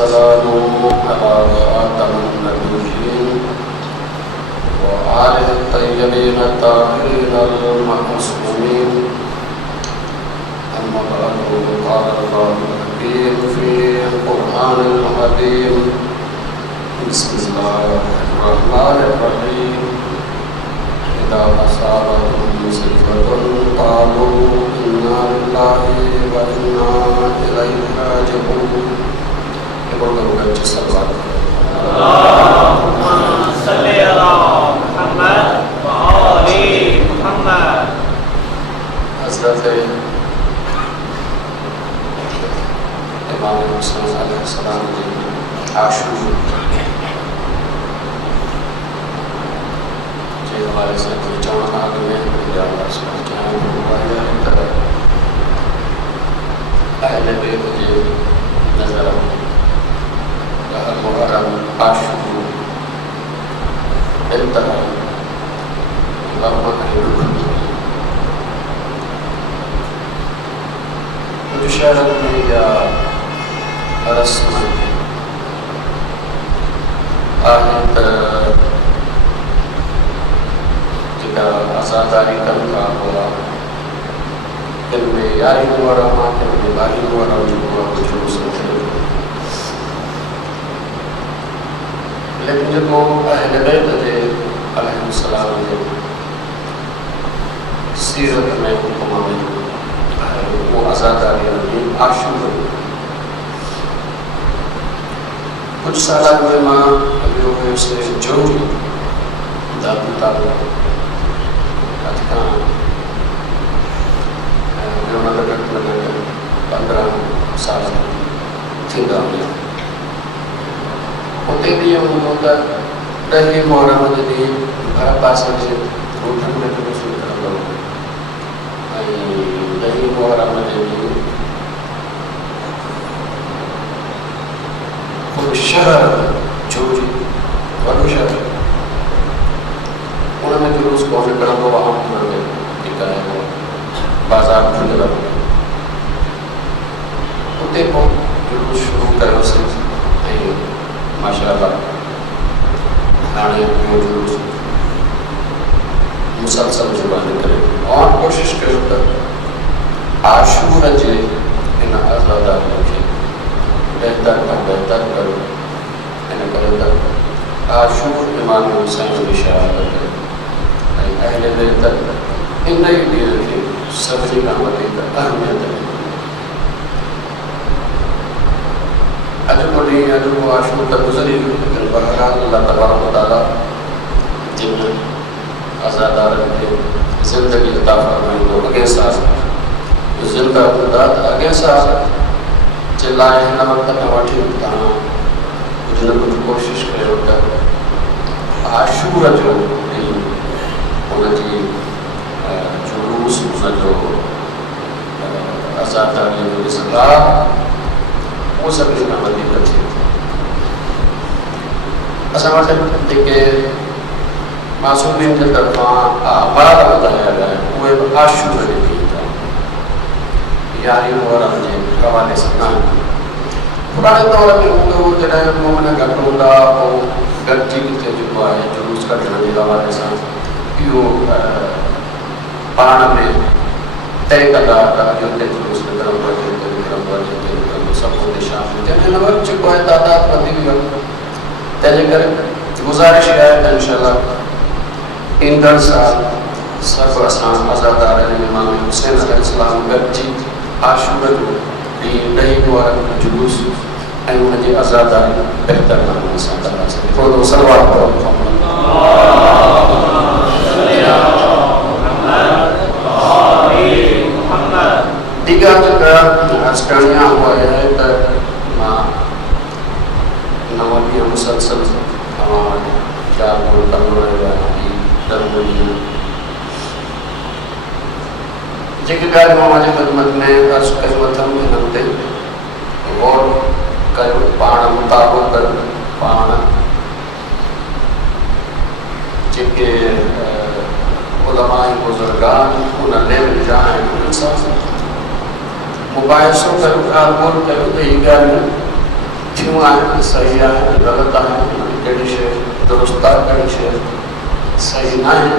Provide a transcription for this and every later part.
والسلام على خاتم النبيين وآله الطيبين الطاهرين المعصومين. أما بعد، قال الله الحكيم في القرآن العظيم: بسم الله الرحمن الرحيم. إذا أصابتهم مصيبة قالوا إنا لله وإنا إليه راجعون. اللهم صل على محمد وآل محمد. حضرت इमाम हुसैन अलैहिस्सलाम की आशूर जे हमारे साथ चौन आग में अहले बैत जे नजर मुहर्रम आशूर इंतहा शहर में या रस्म आहत जेका आज़ादारी कनि था हुआ इनमें यारी मुहर्रम आहे, इनमें 12 मुहर्रम जो जुलूस थिए। लेकिन जेको अहले बैत जे अलैहिस्सलाम जे सीरत में हुकुम में वो आज़ादारी आशूर कुछ साल में मां वियो हुयुसि जोरी दाबूता अॼु खां घटि में घटि 15 साल थींदा हुया। उते ॾींहुं हूंदो त 10 मुहर्रम जे ॾींहुं घर पासे जे ॻोठनि में जुलूस निकिरंदो ऐं 10 मुहर्रम जे ॾींहुं शहर जोरी वॾो शहर उनमें जुलूस कोन निकिरंदो आहे। उनमें बाज़ार खुलियल उते पोइ जुलूस शुरू कयोसीं ऐं माशाअल्लाह हाणे इहो जुलूस मुसलसल जो निकिरे और कोशिशि कयो त आशूर जे इन आज़ादारीअ खे बहितर खां बहितर कयो। इन करे त आशूर इमाम हुसैन जी शहादत ऐं अहले बैत इन ई ॾींहं खे सभिनी खां वधीक अहमियत ॾिनी। अॼु को ॾींहुं अॼु को आशूर त गुज़री वियो, लेकिन बहरहाल अल्लाह तबारक व तआला जिन आज़ादारनि खे ज़िंदगी अता फ़रमाईंदो अॻे सां ज़िंदा हूंदा त अॻे सां जे लाइ हिन वक़्त में वठी तव्हां कुझु न कुझु कोशिशि कयो त आशूर जो ॾींहुं उनजी जुलूस उनजो आज़ादारीअ जो इज़हार उहो सभिनी खां वधीक थिए। असां वटि जेके मासूमिन जे तरफ़ां आभार ॿुधाया विया आहिनि उहे बि आशूर जे ॾींहुं था, यारी मुहर्रम जे हवाले सां न। पुराणे दौर में हूंदो हो जॾहिं मोमिन घटि हूंदा पोइ गॾिजी किथे जेको आहे जुलूस कढण जे हवाले सां इहो पाण में तय कंदा त अॼु हुते जुलूस निकिरंदो आहे, हिते निकिरंदो आहे, हिते निकिरंदो, सभु हुते शामिल थियनि। हिन वक़्तु जेको आहे तादाद वधी वियो, तंहिंजे करे गुज़ारिश आहे त इंशाअल्लाह ईंदड़ साल सभु असां आज़ादार इमाम हुसैन अलैहिस्सलाम गॾिजी आशूर जो ॾींहुं 10 मुहर्रम जो जुलूस ऐं उनजी आज़ादारी बहितर नमूने सां कंदासीं। थोरो सलवात पढ़ो। दीगर जेका अर्ज़ करणी आहे उहा इहा आहे त मां 9 ॾींहं मुसलसल तव्हां वटि 4 ॾींहं कंदो रहियो आहियां। जेके ॻाल्हि मां मुंहिंजी ख़िदमत में अर्ज़ कयूं अथमि हिननि ते गौर कयो, पाण मुताबिक़ कयो, पाण जेके उलमा बुज़ुर्गान उन लेवल जा आहिनि उन्हनि सां मुबाहिसो कयो, ॻाल्हि ॿोल कयो त हीअ ॻाल्हि झूठियूं आहिनि, सही आहिनि, ग़लति आहिनि, कहिड़ी शइ दुरुस्त आहे, कहिड़ी शइ सही न आहे।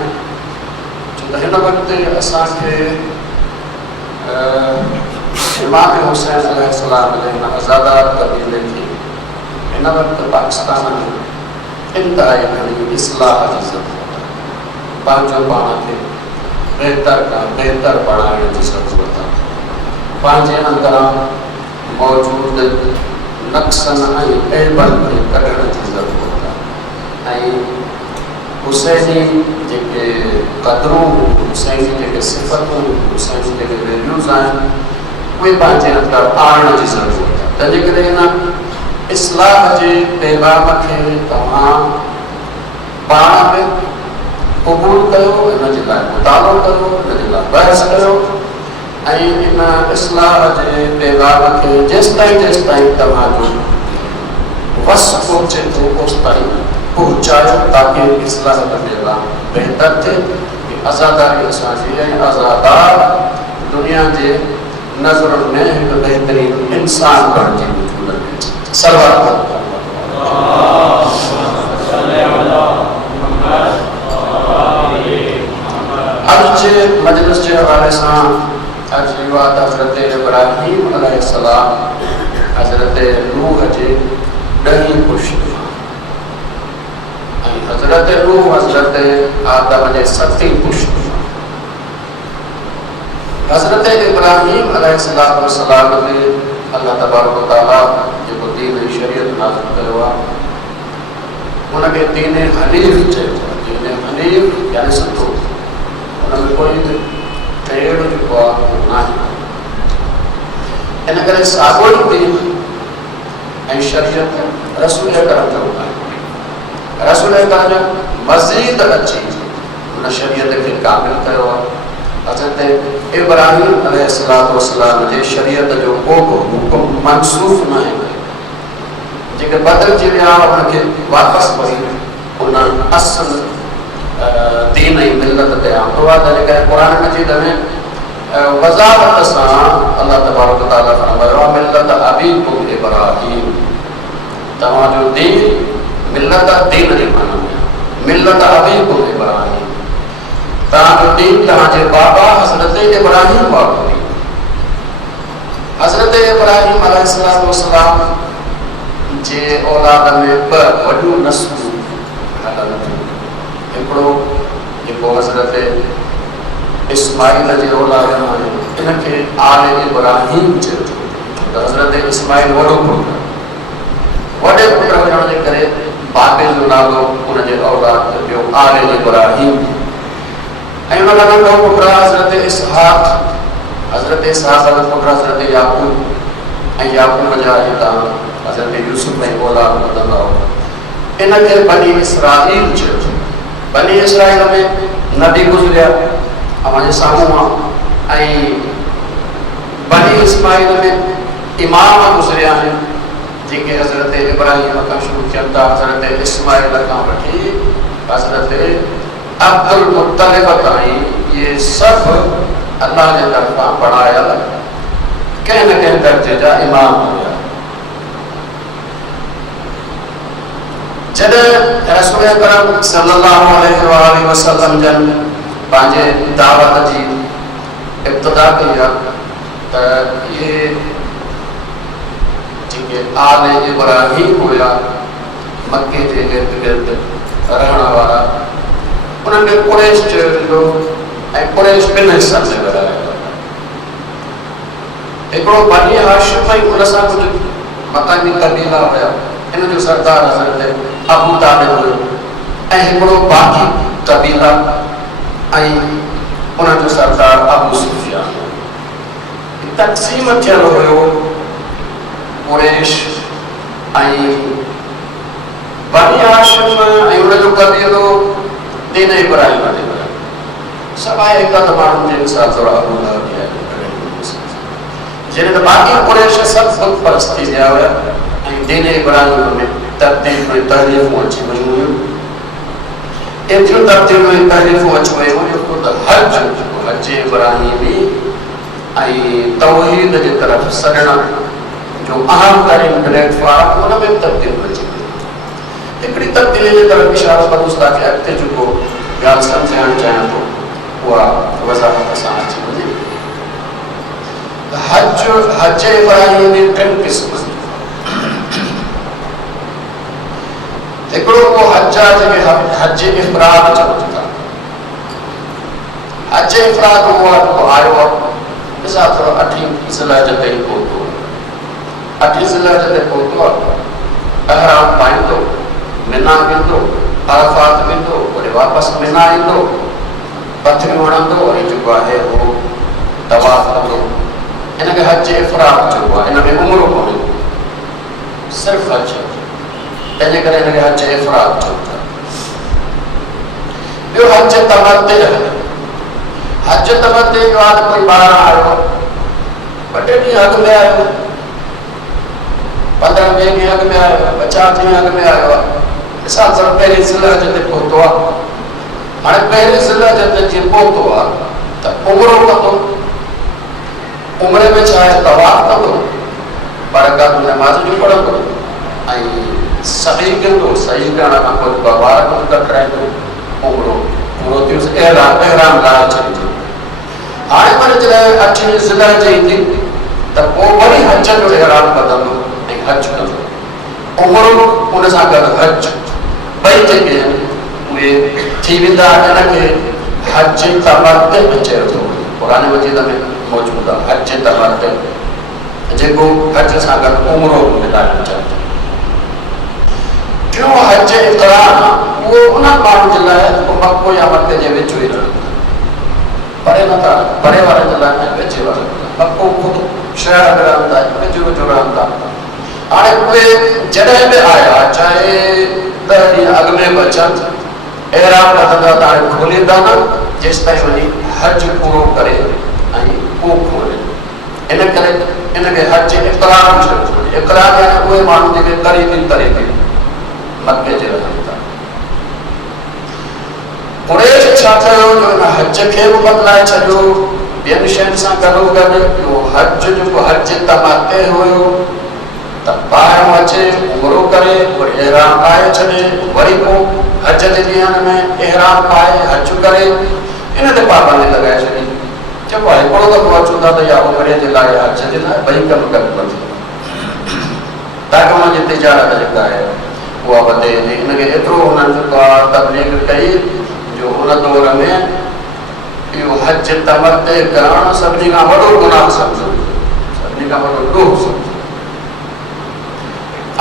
छो त हिन वक़्तु असांखे इमाम हुसैन अलैहिस्सलाम जे हिन आज़ादात क़बीले खे हिन वक़्तु पाकिस्तान में इंतिहाई घणी इस्लाह जी ज़रूरत आहे। पंहिंजो पाण खे बहितर खां बहितर बणाइण जी ज़रूरत आहे। पंहिंजे अंदरां मौजूदु नक़्सनि ऐं ऐबनि खे कढण जी ज़रूरत आहे। ऐं हुसैनी जेके क़दरूं, हुसैनी जेके सिफ़तूं, हुसैनी जेके वैल्यूज़ आहिनि, उहे पंहिंजे अंदरि आणण जी ज़रूरत आहे। तंहिंजे करे हिन इस्लाह जे पैगाम खे तव्हां पाण में क़बूल कयो, हिन जे लाइ मुतालो कयो, हिन जे लाइ बहस कयो ऐं इन इस्लाह जे पैगाम खे जेसिताईं तव्हांजो वस पहुचे थो ओसिताईं पहुचायो, ताकि इस्लाह जो पैगाम बहितर थिए कि आज़ादारी असांजी ऐं आज़ादार दुनिया जे नज़रुनि में हिकु बहितरीन इंसान बणिजी वजूद में अज जे मजलिस जे हवाले सां अर्ज़ कयो आहे त हज़रत इब्राहीम अलैहिस्सलाम हज़रत नूह जे 10 पुश्त ऐं हज़रत नूह हज़रत आदम जे 7 पुश्त। हज़रत इब्राहीम अलैहिस्सलाम ते अल्लाह तबारक व तआला जेको दीन शरीयत नाज़िल कयो आहे उनखे दीन हनीफ़ चयो आहे। दीन हनीफ़ यानी सुठो, उनमें कोई टेड़ जेको आहे न आहे। इन करे साॻियो दीन ऐं शरीयत रसूल अकरम जो आहे। रसूल अकरम मज़ीद अची उन शरीयत खे कामिल कयो आहे। हज़रत इब्राहीम अलैहिस्सलाम जे शरीयत जो को हुकुम मनसूख न आहे। जेके बदिलजी विया उनखे वापसि वरी उन असुल दीन ऐं मिलत ते आंदो आहे। तंहिंजे करे क़ुरान मजीद में वज़ाहत सां अल्लाह तबारक व तआला फरमायो आहे मिलत अबीकुम इब्राहीम, तव्हांजो दीन मिलत दीन जे माना में मिलत अबीकुम इब्राहीम, तव्हांजो दीन तव्हांजे बाबा हज़रत इब्राहीम वारो दीन। हज़रत इब्राहीम अलैहिस्सलाम जे औलाद में 2 वॾियूं नस्लूं हलनि थियूं। हिकिड़ो जेको हज़रत इस्माइल जे औलाद में इनखे आले इब्राहीम चयो त हज़रत इस्माइल वॾो पुटु, वॾे पुटु हुजण जे करे बाबिल जो नालो उनजे औलाद ते पियो आले इब्राहीम। ऐं उन खां नंढो पुटु हज़रत इसहाक़, हज़रत इसहाक़ जो पुटु हज़रत याकूब ऐं याकूब जा हितां हज़रत यूसुफ ऐं औलाद वधंदा हुआ। इनखे बनी इसराईल चयो। बनी इसराईल में नबी गुज़रिया अवांजे साम्हूं आहे ऐं बनी इस्माइल में इमाम गुज़रिया आहिनि जेके हज़रत इब्राहीम खां शुरू थियनि था। हज़रत इस्माइल खां वठी हज़रत अब्दुल मुत्तलिब ताईं ये सभु अल्लाह जे तरफ़ां बणायल कंहिं न कंहिं दर्जे जा इमाम हुया। जॾहिं रसूल अकरम सल्लल्लाहु अलैहि वसल्लम जन पंहिंजे दावत जी इब्तिदा कई आहे त इहे जेके आले इब्राहीम हुया मके जे इर्द गिर्द रहण वारा, उन्हनि खे कुरैश चयो ऐं कुरैश 2 हिस्सनि में विरहायो। हिकिड़ो बनी हाशिम ऐं उन सां कुझु मकानी कबीला हुया, इन जो सरदार हज़रत अबू तालिब हुयो ऐं हिकिड़ो बाक़ी कबीला ऐं उन जो सरदार अबू सुफियान। तक़सीम थियल हुयो कुरैश ऐं बनी हाशिम ऐं उन जो कबीलो दीन इब्राहीम ते सवाइ हिकु अध माण्हुनि जे मिसाल तौरु अबू लहब जॾहिं त बाक़ी कुरैश सभु बुत परस्ती विया हुया ऐं दीन इब्राहीम में तब्दील में तहरीफ़ूं अची वयूं हुयूं। एतिरियूं तब्दीलियूं ऐं तहरीफ़ूं अची वयूं हुयूं त हज इब्राहीमी ऐं तौहीद जे तरफ़ सॾण जो अहम तरीन प्लेटफॉर्म उन में तब्दील अची हिकिड़ी तब्दीली जे तरफ़ इशारो करूंसि ताकि अॻिते जेको ॻाल्हि सम्झाइणु चाहियां थो उहा वज़ाहत सां अची वञे। हज इब्राहिमी टिनि क़िस्मनि हिकिड़ो को हज आहे जंहिंखे हज इफ़राद चवनि था। हज इफ़राद उहो आहे जेको आयो आहे ॾिसां थोरो 8 ज़िलहज ते पहुतो 8 ज़िलहज ते पहुतो आहे अहराम पाईंदो मिना वेंदो अरफात वेंदो वरी वापसि मिना ईंदो पथरियूं हणंदो ऐं जेको आहे उहो तवाफ़ कंदो। हिनखे हज इफ़राद चइबो आहे। हिन में उमिरो कोन्हे सिर्फ़ु हज तंहिंजे करे हिनखे हज इफ़राद चइबो आहे। ॿियो हज तमत्तु हज तमत्तु जो आहे त कोई ॿाहिरां आयो 2 ॾींहं अॻु में आयो 15 ॾींहं अॻु में आयो 50 ॾींहं अॻु में आयो आहे ॾिसां थोरो पहिरीं ज़िलहज ते पहुतो आहे। हाणे पहिरीं ज़िलहज ते जीअं पहुतो आहे त उमिरो कंदो उमिरे में छा आहे तवाफ़ कंदो बरक़ात नमाज़ जूं पढ़ंदो ऐं सही कंदो सही करण खां पोइ वार कटराईंदो उमिरो पूरो थियो एहराम लाइ छॾींदो। हाणे वरी जॾहिं 8 ज़िलहज ईंदी त पोइ वरी हज जो एहराम बदलंदो ऐं हज कंदो उमिरो उन सां गॾु हज ॿई जेके आहिनि उहे थी वेंदा। हिनखे हज तमत्तु चयो थो क़ुरान मजीद में मौजूदु आहे हज तमत्तु जेको हज सां गॾु उमिरो मिलाइणु चाहे। टियों हज इक़रान उहो उन माण्हुनि जे लाइ जेको मको या मके जे विच में रहनि परे नथा परे वारनि जे लाइ न विच वारनि जे लाइ मको ख़ुदि शहर में रहनि था वेझो वेझो रहनि था। हाणे उहे जॾहिं बि आया चाहे 10 ॾींहं अॻु में बि अचनि एहराम बधंदा त हाणे खोलींदा न जेसि ताईं वञी हज पूरो करे ऐं पोइ खोले। इन करे इनखे हज इक़रान चइबो आहे। इक़रान यानी उहे माण्हू जेके क़रीबी तरीक़े मके जे रहनि था। क़ुरैश छा कयो जो हिन हज खे बि बदिलाए छॾियो ॿियनि शयुनि सां गॾो गॾु इहो हज जेको हज तमत्तु हुयो त ॿाहिरों अचे उमिरो करे वरी एहराम पाए छॾे वरी पोइ हज जे ॾींहंनि में एहराम पाए हज करे इन ते पाबंदी लॻाए छॾी। चइबो आहे हिकिड़ो दफ़ो अचूं था त या उमिरे जे लाइ हज जे लाइ ॿई कम गॾु थी ताकी हुनजी तिजारत जेका आहे उहा वधे। हिनखे एतिरो हुननि जेको आहे तबलीग कई जो हुन दौर में इहो हज तमत्तु करणु सभिनी खां वॾो गुनाह सम्झो सभिनी खां वॾो ॾोह सम्झो।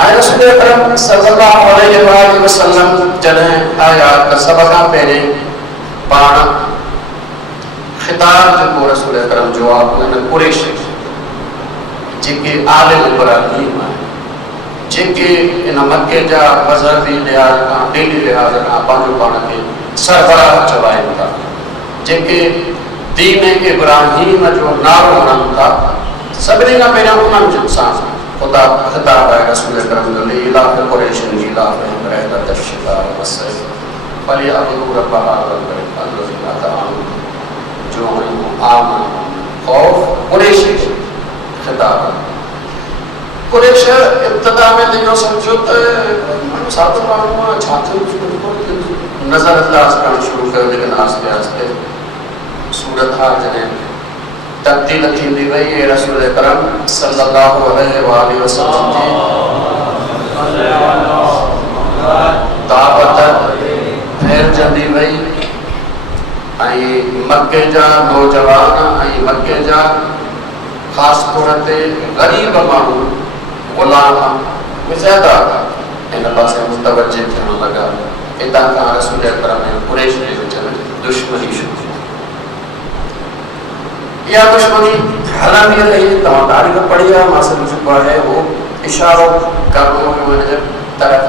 ऐं रसूल अकरम सल्लल्लाहु अलैहि वसल्लम जॾहिं आया त सभ खां पहिरीं पाण ख़िताब जेको रसूल अकरम जो आहे उन क़ुरैश जेके आलिम इब्राहिम आहिनि जेके इन मके जा मज़हबी लिहाज़ खां दीनी लिहाज़ खां पंहिंजो पाण खे सरबराह चवाइनि था जेके दीन इब्राहिम जो नालो खणनि था सभिनी खां पहिरियों उन्हनि सां ख़ुदा ख़िताब आहे रसूल अकरम जो इलाफ़ क़ुरैश इलाफ़ रहमत शिफ़ा वसैफ़ फली अबदू रब हाज़िल अल्लज़ी अतआहु जो आमन खौफ क़ुरैश ख़िताब क़ुरैश इब्तिदा में त इहो सम्झो त सादो माण्हू आहे छा थियो नज़र अंदाज़ करणु शुरू कयो लेकिन आहिस्ते आहिस्ते सूरत हाल जॾहिं तब्दील थींदी वई ऐं रसूल अकरम सल्लल्लाहु अलैहि वसल्लम जी दावत फैलजंदी वई ऐं मके जा नौजवान ऐं मके जा ख़ासि तौर ते ग़रीब माण्हू ग़ुलाम ज़्यादा हिन पासे मुतवज्जह थियण लॻा। हितां खां रसूल अकरम ऐं क़ुरैश जे विच में दुश्मनी शुरू थी। इहा दुश्मनी हलंदी रही तव्हां तारीख़ पढ़ी आहे मां सभु जेको आहे उहो इशारो करणो हुयो हिन तरफ़।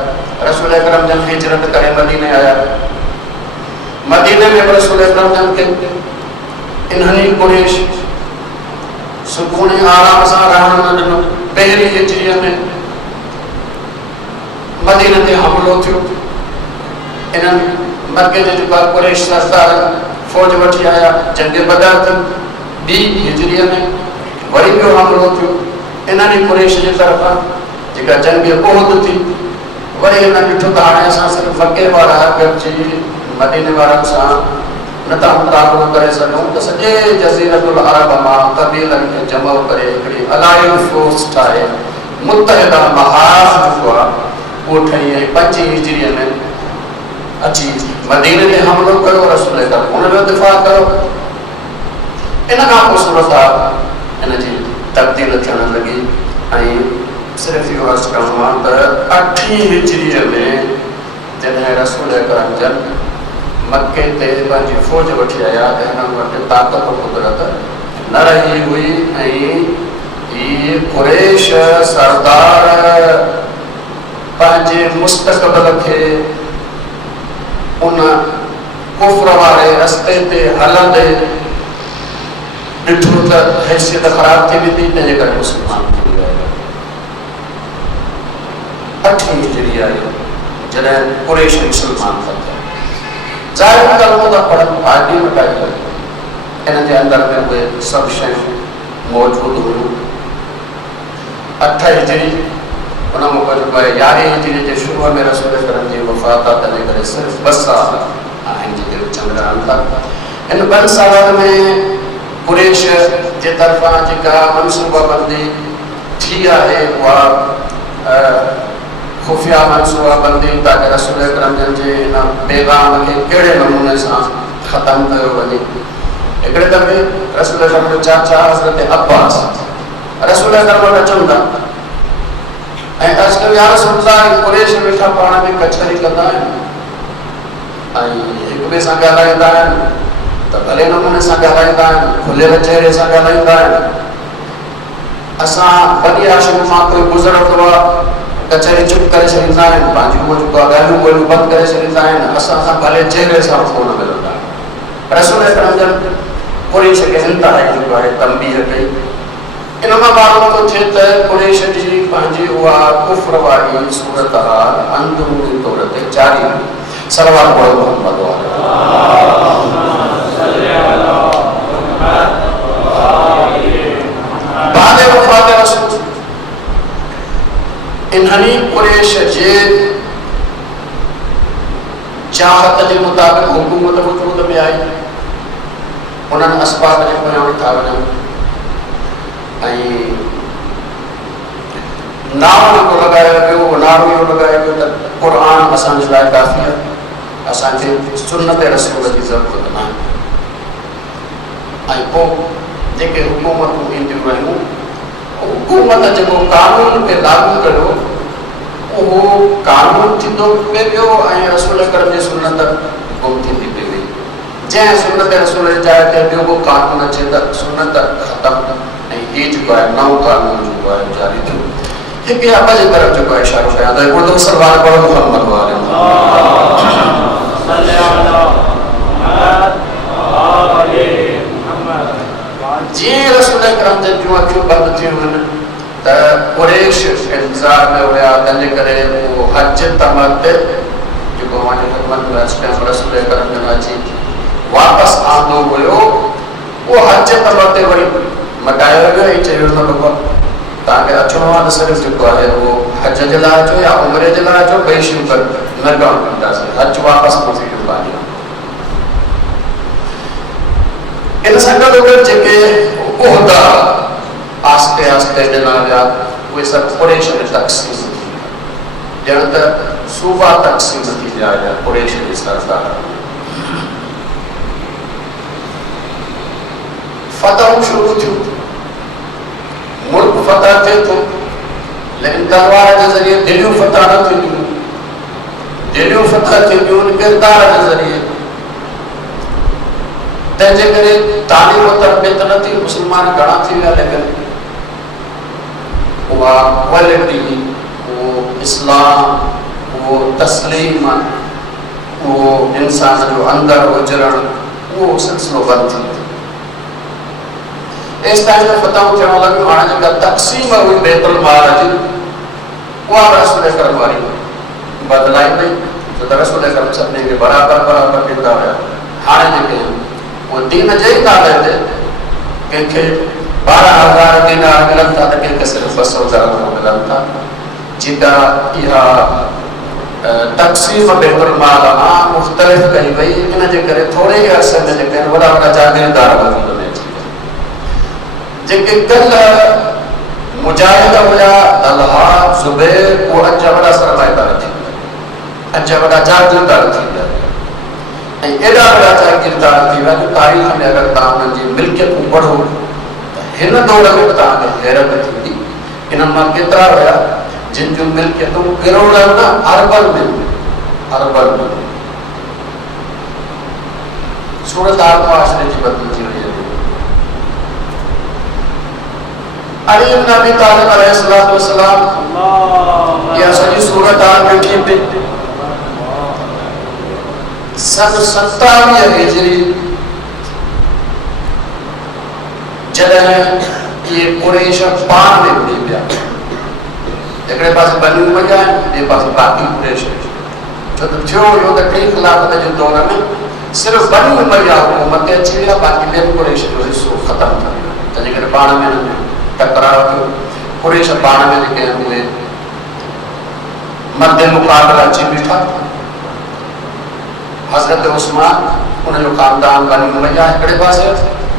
रसूल अकरम जन हिजरत करे मदीने आया मदीने में बि रसूल अकरम जन खे इन्हनि क़ुरैश सुकून आराम सां रहण न ॾिनो। पहिरीं हिजरीअ में मदीने ते हमिलो थियो इन्हनि मके जे जेका क़ुरैश सरदार फ़ौज वठी आया जंग बदर थी। ॿी हिजरीअ में वरी ॿियो हमिलो थियो इन्हनि कुरैश जी तरफ़ां जेका जंग उहद थी वरी हिन ॾिठो त हाणे असां सिर्फ़ु मके वारा गॾिजी मदीने वारनि सां नथा मुक़ाबिलो करे सघूं त सॼे जज़ीरतुल अरब मां क़बीलनि खे जमा करे हिकिड़ी अलाइड फोर्स ठाहे मुतहिदा महाज जेको आहे उहो ठही ऐं 5 हिजरीअ में अची मदीने ते हमलो कयो रसूल अकरम हुन जो दिफ़ा कयो। इन खां पोइ सूरत हिन जी तब्दील थियणु लॻी ऐं सिर्फ़ु इहो अर्ज़ु करिणो आहे त 8 हिजरीअ में जॾहिं रसूल अकरम जन मके ते पंहिंजी फ़ौज वठी आया त हिननि वटि ताक़त क़ुदरत न रही हुई ऐं ही कुरैश सरदार पंहिंजे मुस्तक़बिल खे उन कुफ्र वारे रस्ते ते हलंदे ॾिठो त हैसियत ख़राब थी वेंदी, तंहिंजे करे मुस्लमान थी विया। 8 हिजरी आई जॾहिं कुरैश मुस्लमान था थिया। ज़ाहिर कलमो त पढ़नि आदि मटाई कयो इन जे अंदर में उहे सभु शयूं मौजूदु हुयूं। 8 हिजरी उन खां पोइ जेको आहे 11 हिजरी जे शुरूअ में रसूल अकरम जी वफ़ात आहे, तंहिंजे करे सिर्फ़ु 2 साल आहिनि जेके विच में रहनि था। इन 2 सालनि में कुरैश जे तरफ़ां जेका मनसूबाबंदी थी आहे उहा खुफ़िया मनसूबाबंदी ताकि रसूल अकरम जे हिन पैगाम खे कहिड़े नमूने सां ख़तमु कयो वञे। हिकिड़े दफ़े रसूल अकरम जो चाचा हज़रत अब्बास रसूल अकरम वटि अचनि था ऐं अर्ज़ु कयो या रसूल अल्लाह कुरैश वेठा पाण में कचहरी कंदा आहिनि ऐं हिक ॿिए सां ॻाल्हाईंदा आहिनि त भले नमूने सां ॻाल्हाईंदा आहिनि, खुलियल चहिरे सां ॻाल्हाईंदा आहिनि। असां वॾी हाशिम मां कोई गुज़रंदो आहे कचहरी चुप करे छॾींदा आहिनि, पंहिंजूं उहो जेको आहे ॻाल्हियूं ॿोलियूं बंदि करे छॾींदा आहिनि, असां सां भले चहिरे सां कोन मिलंदा आहिनि। रसूल अकरम जन कुरैश खे इंतिहाई जेको आहे तंबीह कई। इन मां मालूम थो थिए त कुरैश जी पंहिंजी उहा कुफ्र वारी सूरत हाल अंदरूनी तौर ते जारी हुई। सलवात पढ़ो मोहम्मद बाद वफ़ात रसूल इन्हनि कुरैश जे चाहत जे मुताबिक़ हुकूमत वजूद में आई। उन्हनि असबाब जे पोयां वेठा वञनि ऐं नारो जेको लॻायो वियो नारो इहो लॻायो वियो त क़ुरान असांजे लाइ काफ़ी आहे, असांखे सुन्नत रसूल जी ज़रूरत न आहे। ऐं पोइ जेके हुकूमतूं ईंदियूं रहियूं हुकूमत जेको कानून खे लागू कयो उहो कानून थींदो पए पियो ऐं रसूल अकरम जी सुन्नत गुम थींदी पई वई। जंहिं सुन्नत रसूल जी जाइ ते ॿियो को कानून अचे त सुन्नत ख़तमु ऐं हीअ जेको आहे नओं कानून जेको आहे जारी थियो। हिकु या ॿ जे तरफ़ जेको आहे इशारो कयां त उर्दू सलवार पढ़ो मोहम्मद जीअं रसूल अकरम जूं अखियूं बंदि थियूं आहिनि त कुरैश इंतज़ार में हुया, तंहिंजे करे उहो हज तमत जेको मां ख़िदमत में अर्ज़ु कयां रसूल अकरम जन अची वापसि आंदो हुयो, उहो हज तमत ते वरी मटायो वियो ऐं चयो न बाबा तव्हांखे अचिणो आहे त सिर्फ़ु जेको आहे उहो हज जे लाइ अचो या उमिरि जे लाइ अचो, ॿई शयूं न करणु ॾींदासीं, हज वापसि न थी पंहिंजो। इन सां गॾोगॾु जेके उहिदा आस्ते आस्ते ॾिना विया उहे सभु कुरैश में तक़सीम थी विया, ॼण त सूबा तक़सीम थी विया हुआ कुरैश जे सरदार। फतहूं शुरू थियूं, मुल्क फतह थिए थो, लेकिन तलवार जे ज़रिए दिलियूं फतह न थींदियूं, दिलियूं फतह थींदियूं किरदार जे ज़रिए। तंहिंजे करे तालीम तरबियत न थी, मुस्लमान घणा थी विया, लेकिन उहा क्वालिटी, उहो इस्लाम, उहो तस्लीम, उहो इंसान जो अंदरि गुज़रणु, उहो सिलसिलो बंदि थी वियो। इस टाइम में फतह थियण लॻियूं। हाणे जेका तक़सीम हुई बैतुल माल जी उहा रसूल अकरम वारी बदिलाई वई, छो त रसूल अकरम सभिनी खे बराबरि बराबरि ॾींदा हुया। हाणे जेके उहे दीन जे ई नाले ते कंहिंखे 12,000 दीनार मिलन था, तो के सिर्फ 200 मिलन था। जिदा यह तक़सीम बैतुल माल मुख्तलिफ कई वई, इन जे करे थोड़े ही अरसे में जेके वॾा वॾा जागीरदार वधी वञे जेके कल मुजाहिद हुआ तलहा ज़ुबैर वो अज वॾा सरमाएदार थी विया, अज वॾा जागीरदार थी विया ऐं एॾा वॾा जागीरदार थी विया जो तारीख़ में अगर तव्हां उन्हनि जी मिल्कियतूं पढ़ो त हिन दौर में तव्हांखे हैरत थींदी। इन्हनि मां केतिरा हुया जिन जूं मिल्कियतूं किरोड़नि न अरबनि में सूरत हाल मुआशरे जी बदली थी वई आहे। अली इब्न अबी तालिब अलैहिस्सलातु वस्सलाम या सॼी सूरत हाल वेठी पे सन 27 हिजरी जॾहिं ये कुरैश पाण में उड़ी पिया, हिकिड़े पासे बनी उमैया आहिनि, ॿिए पासे बाक़ी कुरैश। छो त थियो इहो त 3 ख़िलाफ़त जे दौर में सिर्फ़ बनी उमैया हुकूमत ते अची विया, बाक़ी ॿियनि कुरैश जो हिसो ख़तमु थी वियो। तंहिंजे करे पाण में टकराव थियो। कुरैश पाण में जेके आहिनि उहे मद्दे मुक़ाबिला अची बीठा। हज़रत उस्मान उनजो ख़ानदान बनी उमैया हिकिड़े पासे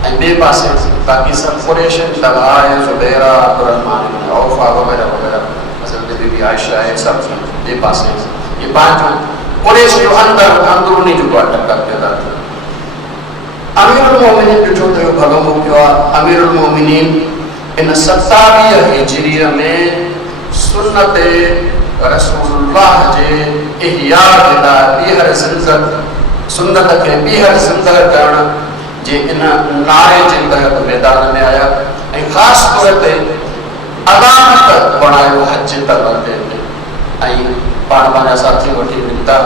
ऐं ॿिए पासे बाक़ी सभु कुरैश, तलहा है, ज़ुबैर, अब्दुर्रहमान इब्न औफ वग़ैरह वग़ैरह, हज़रत बीबी आयशा है, सब ॿिए पासे ये पंहिंजो कुरैश जो अंदरूनी जो टक्कर पैदा थियो। अमीरुल मोमिनीन ॾिठो त इहो भलो मौक़ो आहे। अमीरुल मोमिनीन इन 27 हिजरीअ में सुन्नत रसूलुल्लाह जे इहया जे लाइ ॿीहर ज़िंदह सुन्नत खे ॿीहर ज़िंदह करण जे इन नारे जे तहत मैदान में आया ऐं ख़ासि तौर ते अलामत बणायो हज तलव ते ऐं पाण पंहिंजा साथी वठी निकिता,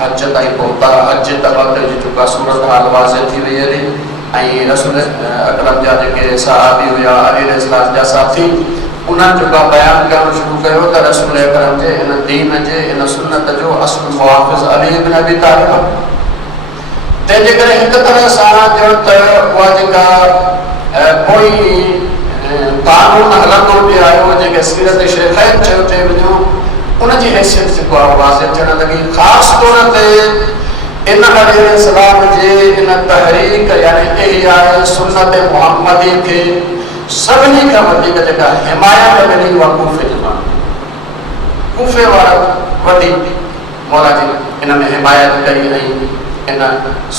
हज ताईं पहुता। हज तलव ते जेका सूरत हाल वाज़े थी वई हली ऐं रसूल अकरम जा जेके सहाबी हुया, अली अलैहिस्सलाम जा साथी, उन्हनि जेका बयानु करणु शुरू कयो त रसूल अकरम जे इन दीन जे इन सुन्नत जो असुल मुहाफ़िज़ अली इब्न अबी तालिब। तंहिंजे करे हिकु तरह सां ॼण त उहा जेका कोई कानून हलंदो पियो आयो जेके सीरत शेखैन चयो चई वञो, उनजी हैसियत जेको आहे वाज़े थियणु लॻी। ख़ासि तौर ते इन अली अलैहिस्सलाम जे इन तहरीक यानी इहया सुन्नत मुहम्मदी खे सभिनी खां वधीक जेका हिमायत मिली उहा कूफे जे माण्हू, कूफे वारा वधीक मौला जी इन में हिमायत कई ऐं इन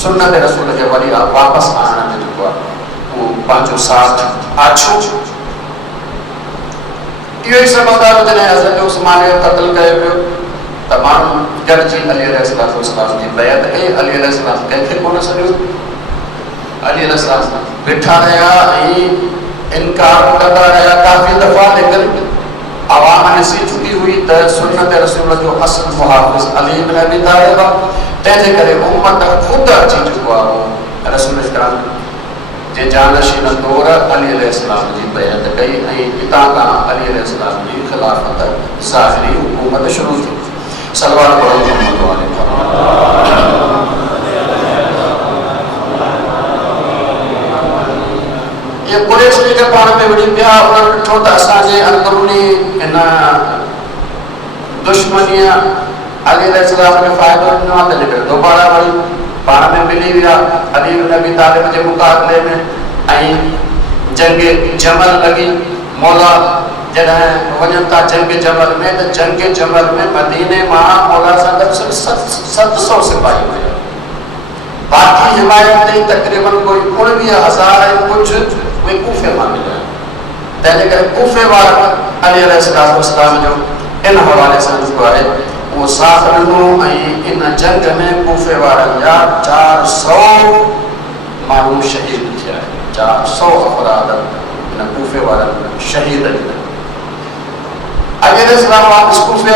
सुन्नत रसूल खे वरी वापसि आणण में जेको आहे उहो पंहिंजो साथ आछो। इहो ई सबब आहे जॾहिं हज़रत उस्मान जो क़त्ल कयो पियो त माण्हू गॾिजी अली अलैहिस्सलाम जी बैत कई। अली अलैहिस्सलाम कंहिंखे कोन सॾियो। अली अलैहिस्सलाम वेठा रहिया ऐं इनकार कंदा रहिया काफ़ी दफ़ा, लेकिन आवाम ॾिसी चुकी हुई त सुन्नत रसूल जो असुल मुहाफ़िज़ अली इब्न अबी तालिब आहे। तंहिंजे करे उम्मत ख़ुदि अची चुको आहे रसूल अकरम जे जानशीन तौर अली अलैहिस्सलाम जी बैत कई ऐं हितां खां अली अलैहिस्सलाम जी ख़िलाफ़त ज़ाहिरी हुकूमत शुरू थी। सलवात पढ़ो मोहम्मद ये कुरैश जेके पाण में विड़ी पिया, उन्हनि ॾिठो त असांजे अंदरूनी इन दुश्मनीअ अली अलैहिस्सलाम खे फ़ाइदो ॾिनो आहे, तंहिंजे करे दोबारा वरी पाण में मिली विया अली इब्न अबी तालिब जे मुक़ाबले में ऐं जंग जमल लॻी। मौला जॾहिं वञनि था जंग जमल में त जंग जमल में मदीने मां मौला सां गॾु 700 सिपाही हुया। बाक़ी हिमायत ताईं तक़रीबन कोई 19,000 ऐं कुझु उहे कूफे मां मिलिया। तंहिंजे करे कूफे वारा अली अलैहिस्सलाम जो इन हवाले सां जेको आहे उहो साथ ॾिनो ऐं इन जंग में कूफे वारनि जा 400 माण्हू शहीद थिया। 400 अफ़राद इन कूफे वारनि शहीद थिया। अली अलैहिस्सलाम वापसि कूफे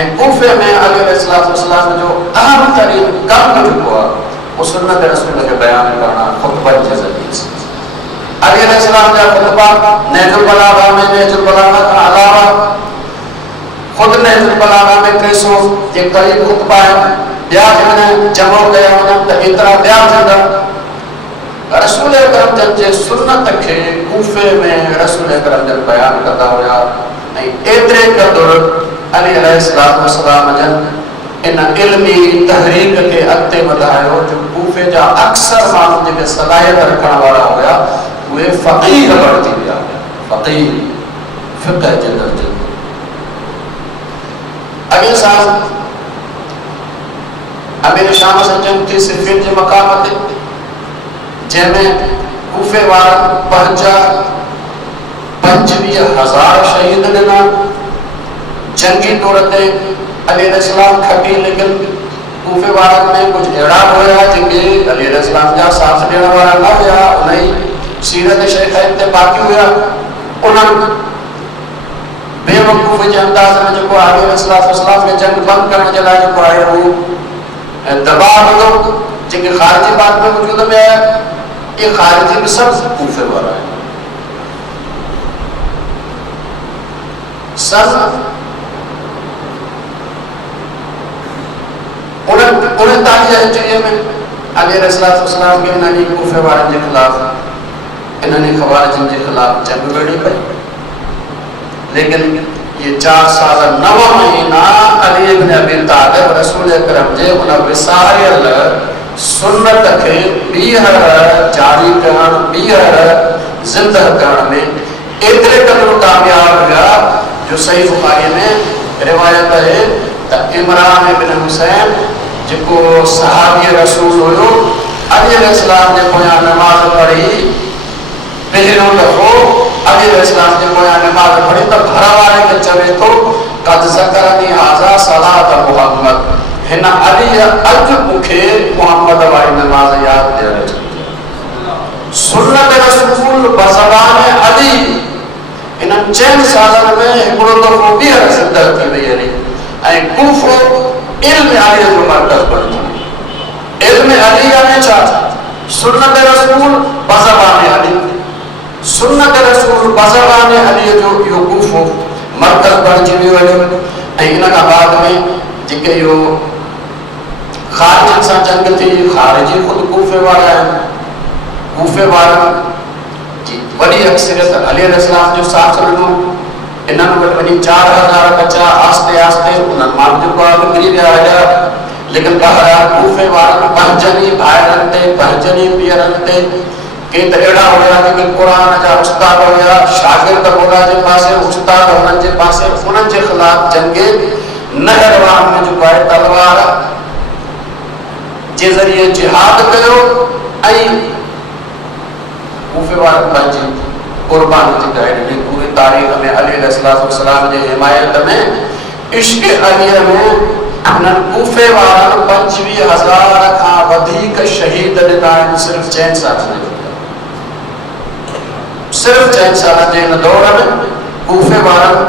ऐं कूफे में अली अलैहिस्सलाम जो अहम तरीन कमु जेको आहे उहो सुन्नत रसूल खे बयानु करणु ख़ुतबनि जे ज़रिए सां। अली अलैहिस्सलाम जा ख़ुतबा नहजुल बलागा में, नहजुल बलागा खां अलावा ख़ुदि नहजुल बलागा में 300 जे क़रीब ख़ुतबा आहिनि। ॿिया जॾहिं जमो कया वञनि त एतिरा ॿिया थींदा। रसूल अकरम जन जे सुन्नत के कूफे में रसूल अकरम जन बयान करता हुआ ऐं एतिरे क़दुरु अली अलैहिस्सलाम जन इन इल्मी तहरीक के अॻिते वधायो जो कूफे जा अक्सर माण्हू जेके सलाहियत रखण वारा हुआ उहे फ़क़ीह बणिजी विया फ़क़ीह फ़िक़ह जे दर्जे में। अॻे साल अमीर शाम सजन थी सिफ़िन जे मक़ाम ते जंहिंमें कूफे वारा पंहिंजा 25,000 शहीद ॾिना जंगी तौर ते अली अलैहिस्सलाम खटी, लेकिन कूफे वारनि में कुछ अहिड़ा हुआ जेके अली अलैहिस्सलाम जा साथ ॾियण वारा न हुआ, उन सीरत शेखैन ते बाक़ी हुआ। उन्हनि बेवकूफ़ जे अंदाज़ में जेको अली अलैहिस्सलाम खे जंग बंदि करण जे लाइ जेको आहे उहो दबाव हुओ जेके ख़ारिजी बात में वजूद में आया, ये ख़ारिजी में सब कूफे वारा है। सब 39 हिजरी में अली अलैहिस्सलाम के इन्हनि कूफे वारनि जे ख़िलाफ़ इन्हनि ख़वारिजनि जे ख़िलाफ़ जंग लड़ी पई, लेकिन ये 4 साल 9 महीना अली इब्न अबी तालिब रसूल अकरम जे उन विसारियल सुन्नत के ॿीहर जारी करण ॿीहर ज़िंदह करण में एतिरे क़दुरु कामयाब हुआ जो सही बुखारी में रिवायत है त इमरान इब्न हुसैन जेको सहाबी रसूल हुयो अली अलैहिस्सलाम जे पोयां नमाज़ पढ़ी पहिरियों दफ़ो अली अलैहिस्सलाम जे पोयां नमाज़ पढ़ी त घर वारे खे चवे थो कद ज़करनी हाज़ा सलात मुहम्मद, हिन अली अॼु मूंखे मुहम्मद वारी नमाज़ यादि ॾियण जी सुन्नत रसूल बज़बान अली इन्हनि 4 सालनि में हिकिड़ो दफ़ो ॿीहर ज़िंदह थी वई अली ऐं कूफो इल्म अली जो मर्कज़ बणिजी वियो। इल्म अली यानी छा? सुन्नत रसूल बज़बान अली, सुन्नत रसूल बज़बान अली जो इहो कूफो मर्कज़ बणिजी वियो। ऐं इन खां बाद में जेके इहो ख़ारिजनि सां जंग थी, ख़ारिजी ख़ुदि कूफे वारा आहिनि, कूफे वारनि जी वॾी अक्सरियत अली अलैहिस्सलाम जो साथ ॾिनो। इन्हनि वटि वञी 4,000 बचा, आस्ते आस्ते उन्हनि माण्हुनि जो बाग किरी विया हुया, लेकिन बहरहाल कूफे वारनि पंहिंजनि ई भाइरनि ते पंहिंजनि ई पीअरनि ते के त अहिड़ा हुया जेके क़ुरान जा उस्ताद हुया, शागिर्द मौला जे पासे, उस्ताद हुननि जे पासे, उन्हनि जे ख़िलाफ़ जंगे नहरवान में जेको आहे तलवार जे ज़रिए जिहाद कयो ऐं कूफे वारनि पंहिंजी कुर्बानी थी ॾिनी। पूरी तारीख़ में अली अलैहिस्सलाम जे हिमायत में इश्क़ अलीअ में उन्हनि कूफे वारनि 25,000 खां वधीक शहीद ॾिना आहिनि सिर्फ़ 4 सालनि में। सिर्फ़ 4 सालनि जे हिन दौर में कूफे वारनि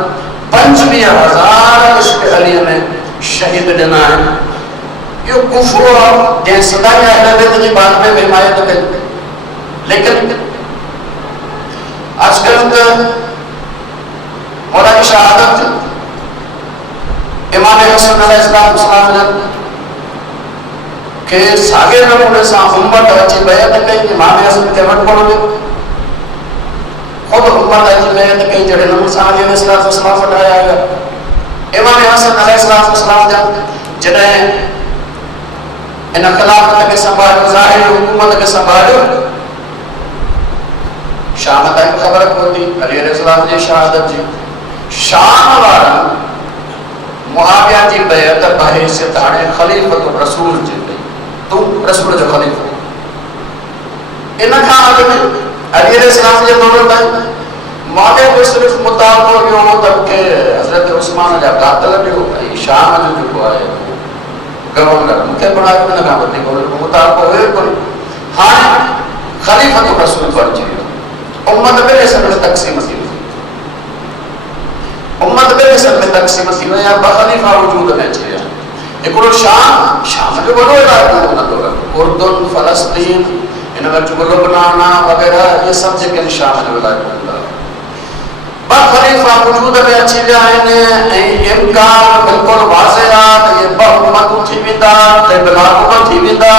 25,000 इश्क़ अलीअ में शहीद ॾिना आहिनि। इहो कूफो जंहिं सदाई अहल बैत जी बाद में हिमायत कई, लेकिन आजकल तो मौला की शहादत इमाम हसन अलैहिस्सलाम के सागे नमूने से उम्मत अची बैत कई। इमाम हसन के वट कोन वियो, खुद उम्मत अची बैत कई जड़े नमूने से अली अलैहिस्सलाम वट आया हुआ। इमाम हसन अलैहिस्सलाम जॾहिं इन खिलाफत के संभालियो, ज़ाहिर हुकूमत के संभालियो, शाम ताईं ख़बर पहुती अली अलैहिस्सलाम जी शहादत जी। शाम वारा मुआविया जी बैत बहैसियत हाणे खलीफत रसूल जी कई, तू रसूल जो खलीफा। इन खां अॻु में अली अलैहिस्सलाम जे दौर ताईं माले को सिर्फ़ मुतालबो हुयो त मूंखे हज़रत उस्मान जा कातिल ॾियो ऐं शाम जो जेको आहे गवर्नर मूंखे बणायो, इन खां वधीक मुतालबो हुयो कोन। हाणे खलीफत रसूल बणिजी वियो, उम्मत ॿिए हिसनि में तक़सीम थी वई, उम्मत ॿिए हिसनि में तक़सीम थी वई आहे। 2 ख़लीफ़ा वजूद में अची विया। हिकिड़ो शाम जो वॾो इलाइक़ो हूंदो आहे, उर्दुन, फ़लस्तीन, इन वटि लुबनान वग़ैरह, इहे सभु जेके शाम जो इलाइक़ो हूंदा। 2 ख़लीफ़ा वजूद में अची विया आहिनि ऐं इम्कान बिल्कुलु वाज़िह आहे त इहे 2 उम्मतूं थी वेंदा, क़िबला बि थी वेंदा,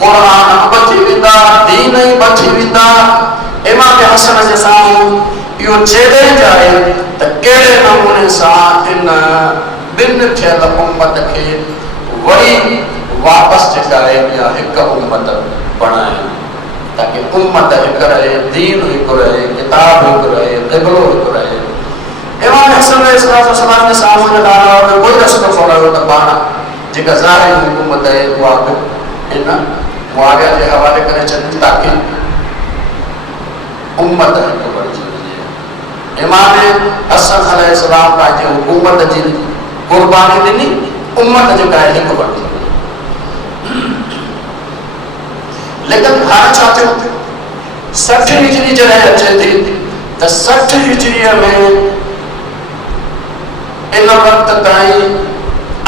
क़ुरान बि थी वेंदा, दीन ही बची वेंदा। इमाम हसन जे साम्हूं इहो चैलेंज आहे त कहिड़े नमूने सां इन ॿिनि थियल उम्मत खे वरी वापसि जेका आहे इहा हिकु उम्मत बणाइनि, ताकि उम्मत हिकु रहे, दीन हिकु रहे, किताब हिकु रहे, क़िबलो हिकु रहे। इमाम हसन अलैहिस्सलाम जे साम्हूं इन ॻाल्हि जो कोई रस्तो कोन हुयो त पाण जेका ज़ाहिरी हुकूमत आहे उहा बि इन मुआविया जे हवाले करे छॾी ताकि उम्मत हिकु बणिजी वञे। इमाम हसन अलैहिस्सलाम पंहिंजी हुकूमत जी कुर्बानी ॾिनी, उम्मत जेका आहे हिकु बणिजी वञे। लेकिन हाणे छा थियो, 60 हिजरी जॾहिं अचे थी त 60 हिजरीअ में इन वक़्त ताईं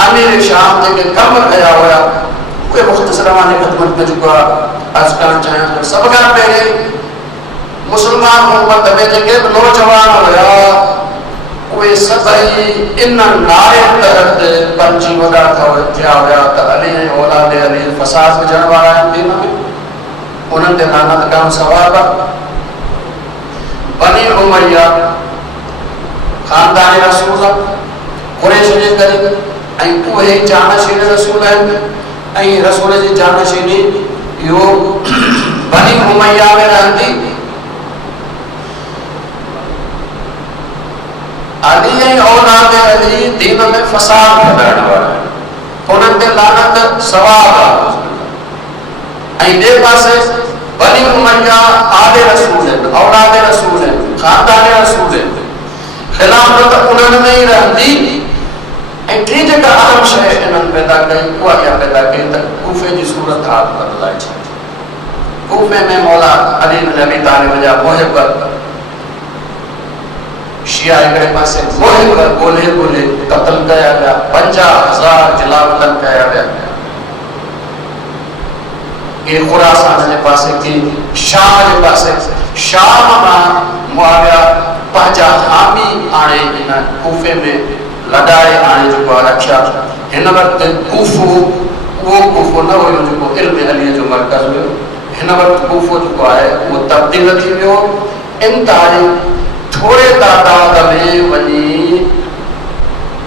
अमीर शाम जेके कम कया हुआ उहे मुख़्तसरवाने ख़िदमत में जेको आहे अर्ज़ु करणु चाहियां थो। सभ खां पहिरीं मुस्लमान उम्मत में जेके बि नौजवान हुआ उहे सभई इन नारे तहत पंहिंजी वॾा थिया हुआ त अली ऐं औलाद अली फसाद विझण वारा आहिनि दीन में, उन्हनि ते लानत करणु सवाब आहे। बनी उमैया ख़ानदान रसूल कुरैश जे करे ऐं उहे जानशीन रसूल आहिनि ऐं रसूल जी जानशीनी इहो बनी उमैया में रहंदी। अली ऐं औलाद अली दीन में फसाद फैलाइण वारा आहिनि, उन्हनि ते लानत सवाब आहे। ऐं ॿिए पासे बनी उमैया आले रसूल आहिनि, औलाद रसूल आहिनि, ख़ानदान रसूल आहिनि, ख़िलाफ़त उन्हनि में ई रहंदी। ऐं टी जेका अहम शइ इन्हनि पैदा कई उहा इहा पैदा कई त कूफे जी सूरत हाल बदिलाए छॾी। कूफे में मौला अली बिन अबी तालिब जा मुहिब शिया हिकिड़े पासे मुहिब ॻोल्हे ॻोल्हे क़त्ल कया विया, 50,000 जलावतन कया विया। के खुरासान जे पासे, के शाम जे पासे। शाम मां मुआविया पंहिंजा हामी आणे इन कूफे में लॾाए आणे जेको आहे रखिया। हिन वक़्तु कूफो उहो कूफो न हुयो जेको इल्म अलीअ जो मर्कज़ हुयो। हिन वक़्तु कूफो जेको आहे उहो तब्दील थी वियो। इंतिहाई थोरे तादाद में वञी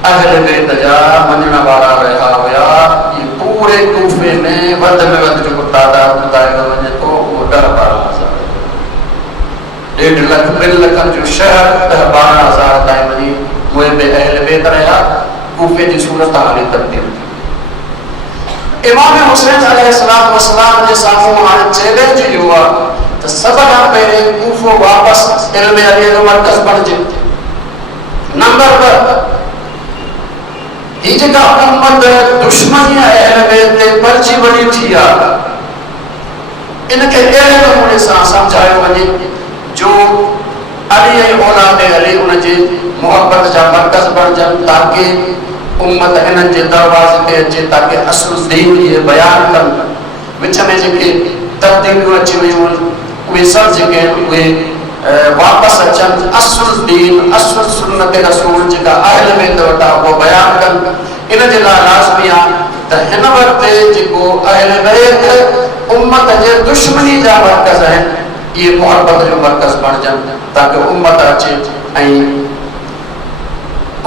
अहल बैत जा मञण वारा रहिया हुया। इहे पूरे कूफे में वधि जेको तादाद ॿुधायो वञे थो उहो 10-12,000, 1.5 लख 2 लखनि जो शहर 10-12,000 ताईं वञी उहे बि अहल बैत रहिया। कूफे जी सूरत हाल तब्दील थी। इमाम हुसैन अलैहिस्सलाम जे साम्हूं हाणे चैलेंज इहो आहे त सभ खां पहिरीं कूफो वापसि इल्म अलीअ जो मर्कज़ बणिजे। नंबर 2, ही जेका उम्मत दुश्मनी अहल बैत ते पलिजी वञी थी आहे, इनखे अहिड़े नमूने सां सम्झायो वञे जो अली ऐं औलाद अली उनजे मुहबत जा मर्कज़ बणिजनि, ताकि उम्मत हिननि जे दरवाज़े ते अचे, ताकि असुल दीन इहे बयानु कनि। विच में जेके तब्दीलियूं अची वियूं उहे सभु जेके आहिनि उहे वापसि अचनि। असुल दीन, असुल सुन्नत रसूल जेका अहल बैत वटां उहो बयानु कनि। इन जे लाइ लाज़मी आहे त हिन वक़्तु जेको अहल बैत उम्मत जे दुश्मनी जा मर्कज़ आहिनि इहे मुहबत जो मर्कज़ बणिजनि, ताकि उम्मत अचे ऐं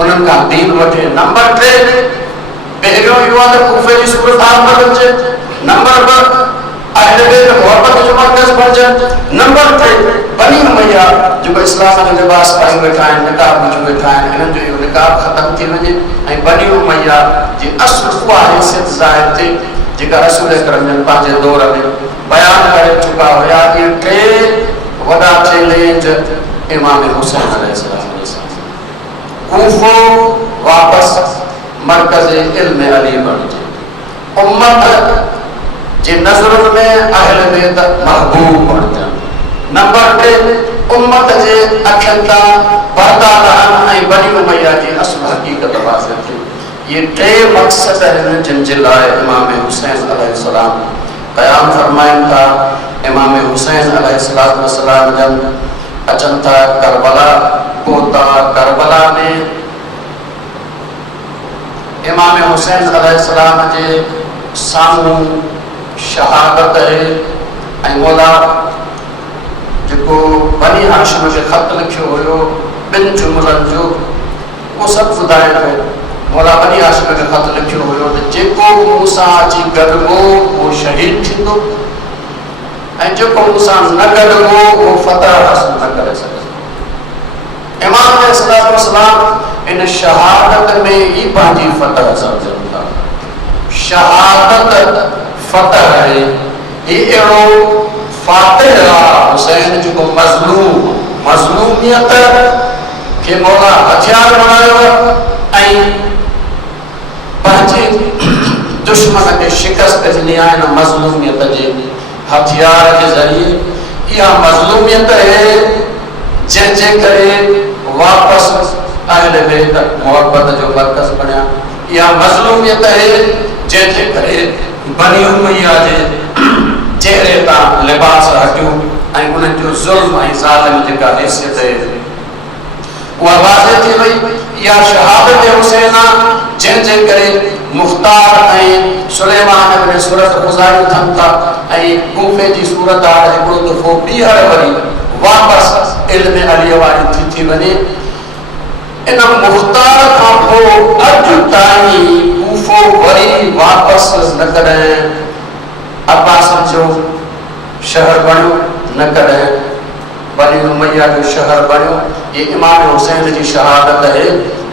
उन्हनि खां दीन वठे। नंबर 3, पहिरियों इहो आहे त कूफे जी सूरत हाल बदिलिजे। नंबर 2, अहल बैत मुहबत जो मर्कज़ बणिजनि। नंबर 3, बनी उमैया जेको इस्लाम जो लिबास पाई वेठा आहिनि, निकाब विझी वेठा आहिनि, हिननि जो इहो निकाब ख़तमु थी वञे ऐं बनी उमैया जी असुल उहा हैसियत ज़ाहिर थिए जेका रसूल अकरम पंहिंजे दौर में बयानु करे चुका हुया। इहे 3 वॾा चैलेंज इमाम हुसैन अलैहिस्सलाम कूफो वापसि मर्कज़ इल्म अली बणिजे, उम्मत जे नज़रुनि में अहल बैत महबूब बणिजनि। नंबर 3, उम्मत जे अखियुनि तां पर्दा लहनि ऐं बनी उमैया जी असुल हक़ीक़त वाज़िह थिए। ये 3 मक़सद आहिनि जिन जे लाइ इमाम हुसैन अलैहिस्सलाम क़याम फरमाइनि था। इमाम हुसैन अलैहिस्सलाम जन अचनि था करबला, पहुता करबला में इमाम हुसैन अलैहिस्सलाम जे साम्हूं शहादत आहे ऐं मौला जो बनी हाशिम के ख़त लिखियो हुयो ॿिनि जुमलनि जो वो सब ॿुधाए थो। मौला बनी हाशिम के ख़त लिखियो हुयो त जेको मूंसां अची गॾिबो वो शहीद थींदो ऐं जेको मूंसां न गॾिबो वो फतह हासिल न करे सघंदो। इमाम अलैहिस्सलाम इन शहादत में ही पंहिंजी फतह सम्झनि था। शहादत फतह है। ये अहिड़ो फातिह आहे हुसैन जो मज़लूमियत के मौला हथियार बनायो ऐं पंहिंजे दुश्मन के शिकस्त ॾिनी आहे इन मज़लूमियत जे हथियार के ज़रिए। इहा मज़लूमियत है जंहिंजे करे वापस अहले बैत मोहब्बत जो मरकज़ बणिया। इहा मज़लूमियत है जंहिंजे करे बनी उमैया जे चेहरे तां लिबास हटियो ऐं उन्हनि जो ज़ुल्म ऐं ज़ालिम जेका हैसियत है उहा वाज़े थी वई। इहा शहादत हुसैन आहे जंहिंजे करे मुख़्तार ऐं सुलेमान इब्न सूरत गुज़ारियूं थियनि था ऐं कूफे जी सूरत आहे हिकिड़ो दफ़ो ॿीहर वरी वापसि इल्म अलीअ वारी थी वञे। इन मुख़्तार खां पोइ अॼु ताईं कूफो वरी वापसि न कॾहिं अब्बासन जो शहर बणियो न कॾहिं बनी उमैया जो शहर बणियो। ये इमाम हुसैन जी शहादत है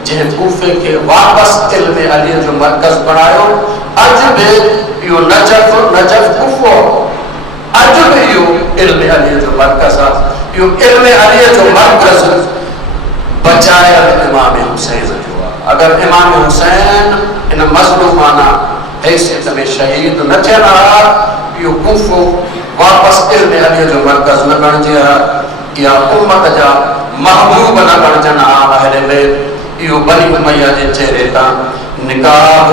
जंहिं कूफे के वापसि इल्म अलीअ जो मरकज़ बणायो। अॼु बि इहो नजफ़ कूफो अॼु बि इहो इल्म अलीअ जो मरकज़ आहे। इहो इल्म अलीअ जो मरकज़ बचायल इमाम हुसैन जो आहे। अगर इमाम हुसैन इन मज़लूमाना हैसियत में शहीद न थियन हा इहो कूफो वापसि इल्म अलीअ जो मरकज़ न बणिजे हा। या उम्मत जा महबूब न बणजन हा अहले बैत। इहो बनी उमैया जे चेहरे तां निकाब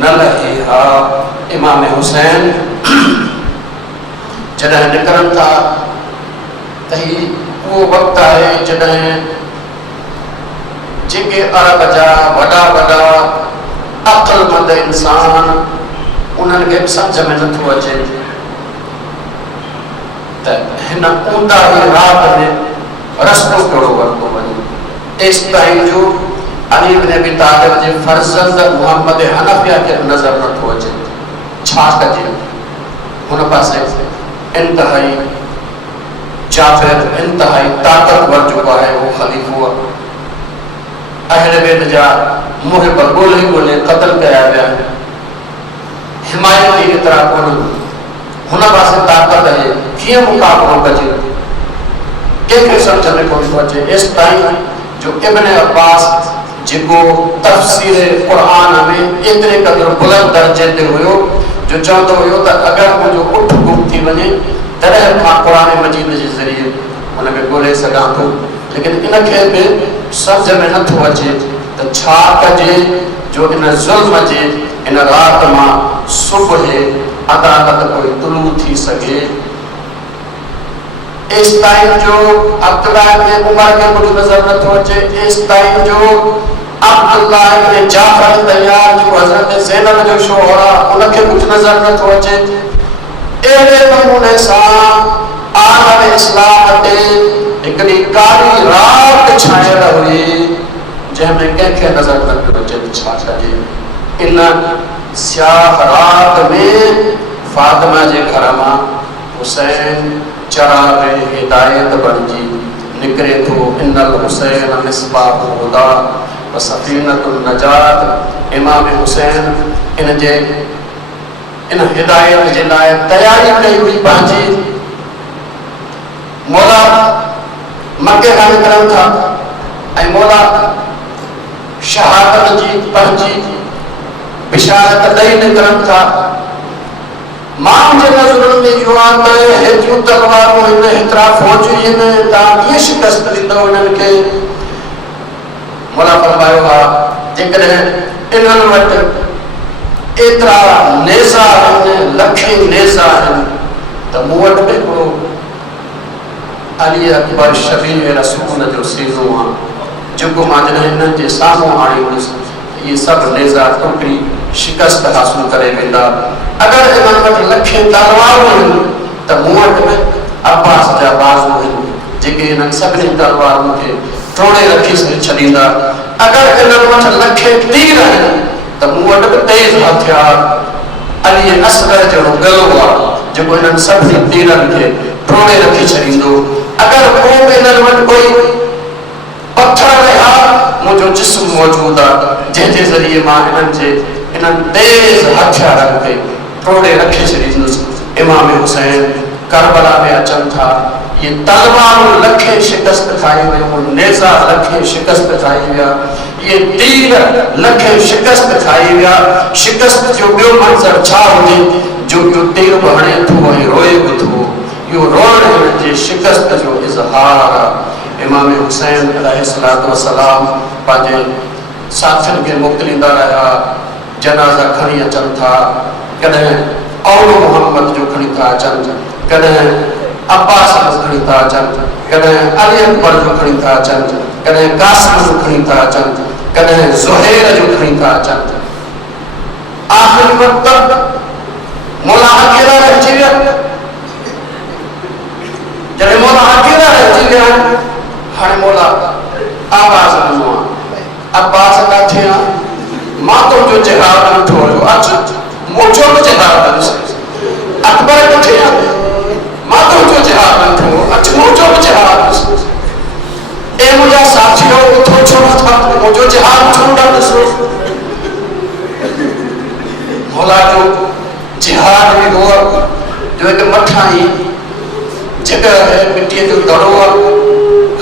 न लहे हा। इमाम हुसैन जॾहिं निकिरनि था त ही उहो वक़्तु आहे जॾहिं जेके अरब जा वॾा वॾा अक़लमंद इंसान उन्हनि खे बि सम्झ में नथो अचे त हिन ऊंदाही राति में रस्तो कहिड़ो वरितो वञे। एसि ताईं जो अली इब्न अबी तालिब जे फर्ज़ंद मुहम्मद हनफिया खे नज़र नथो अचे। छा कजे हुन पासे इंतहाई जाफ़िर इंतहाई ताक़तवर जेको आहे उहो ख़लीफ़ो अहले बैत जा मुहिब ॻोल्हे क़त्ल कया विया। हिमायती एतिरा कोन हुन पासे ताक़त आहे कीअं मुक़ाबिलो कजे कंहिंखे सम्झ में कोन थो अचे। एसि ताईं जो इब्न अब्बास जेको तफ़सीर क़ुरान में एतिरे क़दुरु बुलंद दर्जे ते हुयो जो चवंदो हुयो त अगरि मुंहिंजो उठ गुम थी वञे तॾहिं मां क़ुरान मजीद जे ज़रिए हुनखे ॻोल्हे सघां थो। लेकिन इनखे बि सम्झ में नथो अचे त छा कजे जो इन ज़ुल्म जे इन राति मां सुबुह अदालत कोई तुलू थी सघे। एसि ताईं जो अब्दुल्ला इब्न उमर खे कुझु नज़र नथो अचे। एसि ताईं जो अब्दुल्ला इब्न जाफ़र तैयार जो हज़रत ज़ैनब जो शोहर आहे उनखे कुझु नज़र नथो अचे। अहिड़े नमूने सां आलम इस्लाम ते हिकिड़ी कारी राति छायल हुई जंहिंमें कंहिंखे नज़र न पियो अचे त छा कजे। इन स्याह राति में फातिमा जे घर मां हुसैन चराग़ हिदायत बणिजी निकिरे थो। इन्नल हुसैन मिसबाहुल हुदा व सफ़ीनतुन नजात। इमाम हुसैन इन हिदायत जे लाइ तयारी कई हुई पंहिंजी। मौला मके खां निकिरनि था ऐं मौला शहादत जी पंहिंजी बिशारत ॾेई निकिरनि था। माण्हुनि जे नज़रुनि में इहो आहे त हेतिरियूं तलवारूं आहिनि हेतिरा फ़ौजियूं आहिनि तव्हां कीअं शिकस्त ॾींदव हिननि खे। मौला फरमायो आहे जेकॾहिं इन्हनि वटि एतिरा नेज़ा आहिनि लखे नेज़ा आहिनि त मूं वटि बि हिकिड़ो अली अकबर शबीह रसूल जो सीज़ो आहे जेको मां जॾहिं हिननि जे साम्हूं आणींदुसि इहे सभु नेज़ा टुटी शिकस्त हासिल करे वेंदा। अगरि इन्हनि वटि लखे तलवारूं आहिनि त मूं वटि अब्बास जा बाज़ू आहिनि जेके इन्हनि सभिनी तलवारुनि खे टोड़े रखी छॾींदा। अगरि इन्हनि वटि लखे तीर आहिनि त मूं वटि बि तेज़ हथियार अली असगर जहिड़ो गलो आहे जेको इन्हनि सभिनी तीरनि खे टोड़े रखी छॾींदो। अगरि को बि इन्हनि वटि कोई पत्थर रहिया मुंहिंजो जिस्म मौजूदु आहे जंहिंजे ज़रिए मां इन्हनि तेज़ हथियारनि खे टोड़े रखी छॾींदुसि। इमाम हुसैन करबला में अचनि था, ये तलवारूं लखे शिकस्त खाई वियूं, नेज़ा लखे शिकस्त खाई विया, ये तीर लखे शिकस्त खाई विया। शिकस्त जो ॿियो मंज़र छा हुजे जो इहो तीर बि हणे थो ऐं रोए बि थो। इहो रोअण जे शिकस्त जो इज़हार आहे। इमाम हुसैन अलैहिस्सलातु वस्सलाम पंहिंजे साथियुनि खे मोकिलींदा रहिया, जनाज़ा खणी अचनि था। कॾहिं औलो मोहम्मद जो खणी था अचनि, कॾहिं अब्बास जो खणी था अचनि, कॾहिं अली अकबर जो खणी था अचनि, कॾहिं कासिम जो खणी था अचनि, कॾहिं ज़ुहैर जो खणी था अचनि। आख़िरी वक़्त मौला अकेला रहिजी विया। जॾहिं मौला अकेला रहिजी विया हाणे मौला आवाज़ ॾिनो आहे, अब्बास किथे आहे? मां तुंहिंजो जिहाद ॾिठो हुयो, अच मुंहिंजो बि जिहाद ॾिस। अकबर किथे आहे? मां तुंहिंजो जिहाद ॾिठो, अच मुंहिंजो बि जिहाद ॾिस। ए मुंहिंजा साथियो उथो छो नथा, मुंहिंजो जिहाद छो न ॾिसो? मौला जो जिहाद बि हो जो हिकु मथां ई जगह है, मिट्टीअ जो दड़ो आहे,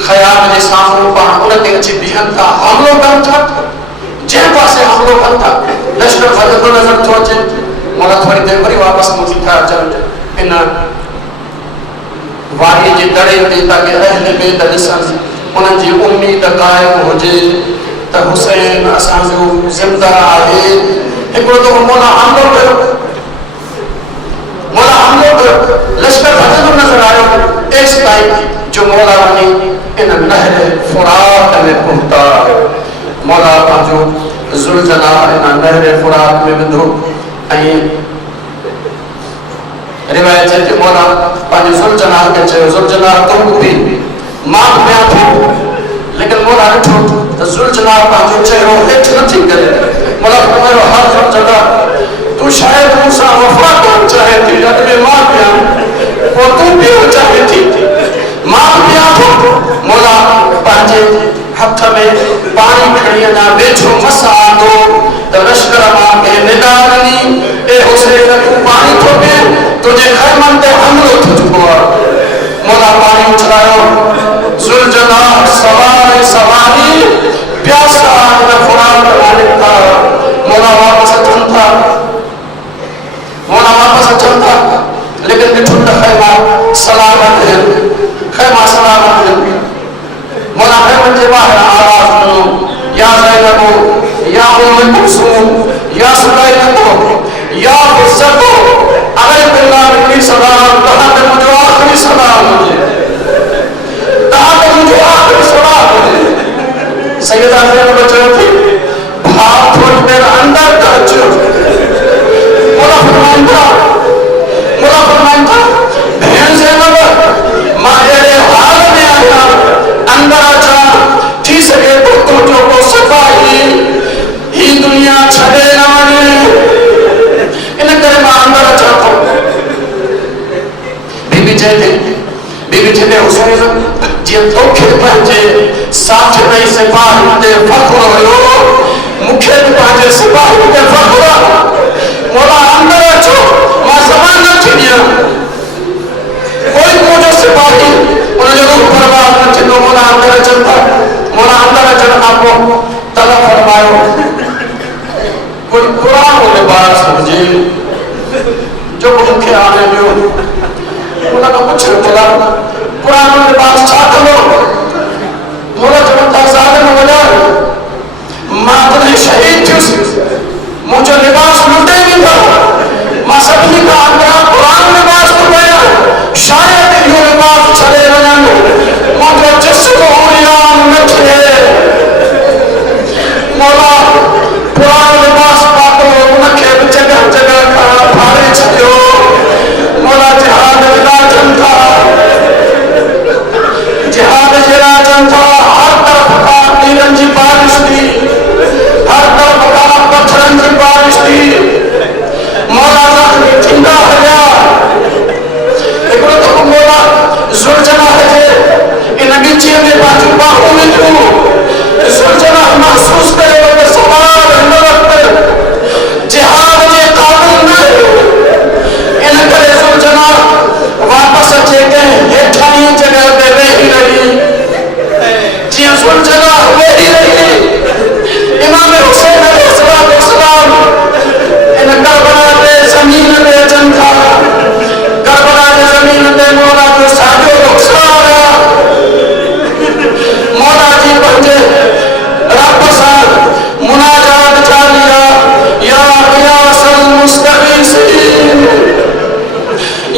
ख़याल जे साम्हूं पाण उन ते अची बीहनि था, हमिलो कनि था। जंहिं पासे हमिलो कनि था लश्कर भॼंदो नज़र थो अचे। मौला थोरी देरि वरी वापसि मुंहिंजी था अचनि इन वारीअ जे दड़े ते ताकी अहल बेत ॾिसनि, उन्हनि जी उम्मीद क़ाइमु हुजे त हुसैन असांजो ज़िंदा आहे। हिकिड़ो दफ़ो मौला हमिलो कयो, मौला हमिलो कयो, लश्कर भॼंदो नज़र आयो एसि ताईं जो मौला वञी इन नहर फुरात में पहुता। मौला पंहिंजो ज़ुल्जना इन नहर फुरात में विधो ऐं रिवायत है कि मौला पंहिंजे ज़ुल्जना खे चयो, ज़ुल्जना तूं बि मां बि पिया थो। लेकिन मौला ॾिठो त ज़ुल्जना पंहिंजो चहिरो हेठि नथी करे। मौला फरमायो, हा ज़ुल्जना तूं शायदि मूंसां वफ़ा करणु चाहे थी, अॻिते मां पिया पोइ तूं बि चाहे थी, मां बि पिया थो। मौला पंहिंजे हथ में पाणी खणी अञा वेझो मस आंदो त लश्कर मां कंहिं निदा ॾिनी, ए हुसैन तूं पाणी थो पीए, तुंहिंजे ख़ैमनि ते हमिलो थी चुको आहे। मौला पाणी उछलायो, ज़ुल्जना सवारी सवारी प्यासा इन फुरात मां निकिता। मौला वापसि अचनि था, मौला वापसि अचनि था, लेकिन ॾिठो त ख़ैमा सलामत आहिनि, ख़ैमा सलामत आहिनि। मौला ख़ैमनि जे ॿाहिरि आवाज़ ॾिनो, या ज़ैनबो, या उम्म कुलसूम, या सुलैमतो, या हिस्सतो, अलैकुल्लाह मिन्नी सलाम, तव्हां ते मुंहिंजो आख़िरी सलाम हुजे, तव्हां ते मुंहिंजो आख़िरी सलाम हुजे। सैयदा ज़ैनब चयो थी, भाउ थोरी देरि अंदरि त अचो। मौला फरमाइनि था, भेण ज़ैनब मां अहिड़े हाल में आहियां, अंदरि अचां, थी सघे थो तुंहिंजो को सिपाही ही दुनिया छॾे न वञे, इन करे मां अंदरि अचां थो। बीबी चए थी हुसैन जीअं तोखे पंहिंजे साथियुनि ऐं सिपाहियुनि ते फ़ख़्रु हुयो, मूंखे बि पंहिंजे सिपाहियुनि ते फ़ख़्रु आहे। मौला अंदरि अचो, मां ज़बान नथी ॾियां, कोई मुंहिंजो सिपाही उनजो रूह बर्बाद न थींदो। मौला अंदरि अचनि था, मौला अंदरि अचण खां पोइ तलब फरमायो, कोई पुराणो लिबास हुजे जो मूंखे आणे ॾियो। मौला खां पुछियो, मौला पुराणो लिबास छा कंदो? मौला चवनि था, ज़ालिम वॼाए, मां तॾहिं शहीद थियुसि, मुंहिंजो लिबास लुटे वेंदो, मां सभिनी खां अंदरां पुराणो लिबास थो पायां, शायदि इहो लिबास छॾे वञनि, मुंहिंजो जिस्म उरियान न थिए। मौला पुराणो लिबास पातो, उनखे बि जॻह जॻह खां फाड़े छॾियो। मौला जिहाद विदा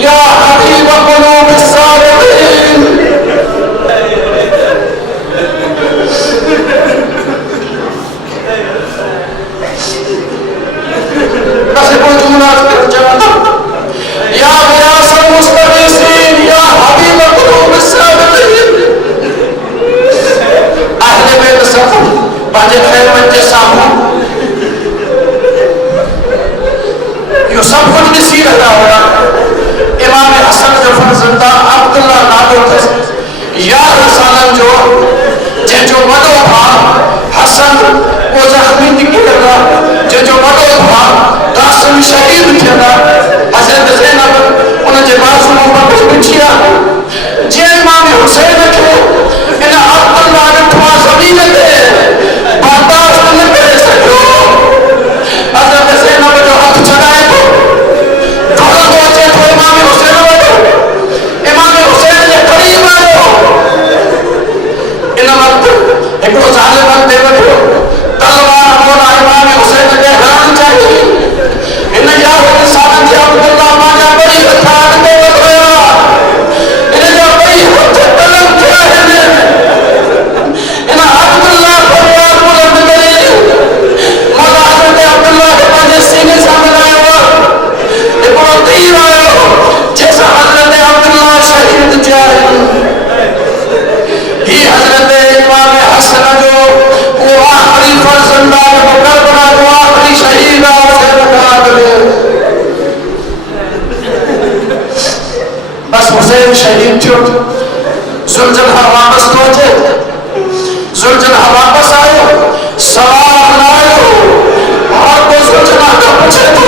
या हबीब कुलूब सालिकीन। बस कोई जुमला कर जाता या गियासल मुस्तगीसीन या हबीब कुलूब सालिकीन। अहले बैत सब पंहिंजे ख़ैरत जे साम्हूं इहो सभु कुझु ॾिसी रहिया हुआ। इमाम हसन जो फर्ज़ंदा अब्दुल्ला नालो अथसि, 11 सालनि जो, जंहिंजो वॾो भाउ हसन उहो ज़ख़्मी निकिरी लॻा, जंहिंजो वॾो भाउ क़ासिम शहीद थियल आहे। हज़रत ज़ैनब उनजे बाज़ू मां कुझु पुछी आहे। जीअं इमाम हुसैन खे इन अब्दुल्ला ॾिठो आहे ज़मीन ते बर्दाश्त न करे सघियो, हज़रत ज़ैनब जो हथ छॾाए थो, दौड़ंदो अचे थो इमाम हुसैन वटि, इमाम हुसैन जे क़रीब आयो। इन वक़्तु हिकिड़ो ज़ालिम ते वठो तलवार मोड़ा इमाम हुसैन खे हणणु चाही। हिन 11 सालनि जे अब्दुल्ला पंहिंजा ॿई हथ अॻिते वधाया, हिन जा ॿई हथ कलम थिया आहिनि। हिन अब्दुल्ला फरियाद बुलंद करे मौला हज़रत अब्दुल्ला खे पंहिंजे सीने सां मिलायो आहे। हिकिड़ो तीर आयो जंहिंसां हज़रत अब्दुल्ला शहीद थिया आहिनि। ही हज़रत इमाम हसन जो उहो आख़िरी फर्ज़ंदा जेको करबला जो आख़िरी शहीद आहे, हुसैन खां अॻु। बस हुसैन शहीद थियो, ज़ुल्ज़ुलहा वापसि थो अचे। ज़ुल्ज़ुलहा वापसि आयो, सवाल न आयो। हर को ज़ुल्ज़ुलहा खां पुछे थो